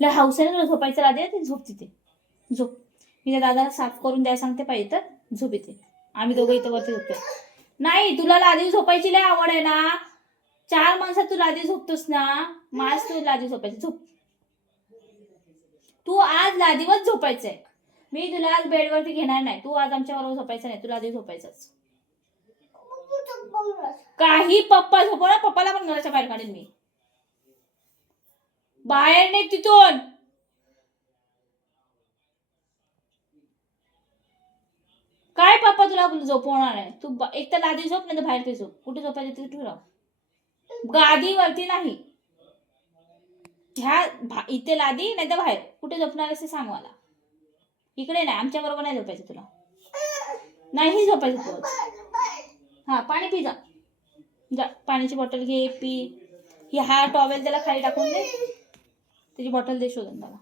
लय हौसेने तुला झोपायचं राहते ते, झोप तिथे झोप. मी त्या दादाला साफ करून द्यायला सांगते पाहिजे तर, झोप इथे. आम्ही दोघं इथं वरती झोपतोय. नाही तुला लादी झोपायची लय आवड आहे ना, 4 माणसात तू लादी झोपतोस ना, माझ तू लादी झोपायची. झोप तू, आज लादीवर झोपायचंय. मी तुला आज बेडवरती घेणार नाही. तू आज आमच्या बरोबर झोपायचं नाही, तू लादी झोपायचंच. काही पप्पा झोपवणार, पप्पाला पण घराच्या बाहेर काढेल मी. बाहेर नाही तिथून. काय पप्पा तुला झोपवणार आहे? तू एक तर लादी झोप, नाही तर बाहेर ते झोप. कुठे झोपायचं तिथे राह, गादीवरती नाही. ह्या इथे लादी, नाही तर बाहेर. कुठे झोपणार असे सांग मला. इकडे नाही, आमच्या बरोबर नाही झोपायचं तुला. नाही झोपायचं तू. हा पाणी पी जा, जा पाण्याची बॉटल घे पी. ही हा टॉवेल त्याला खाली टाकून दे, त्याची बॉटल दे शोधून त्याला.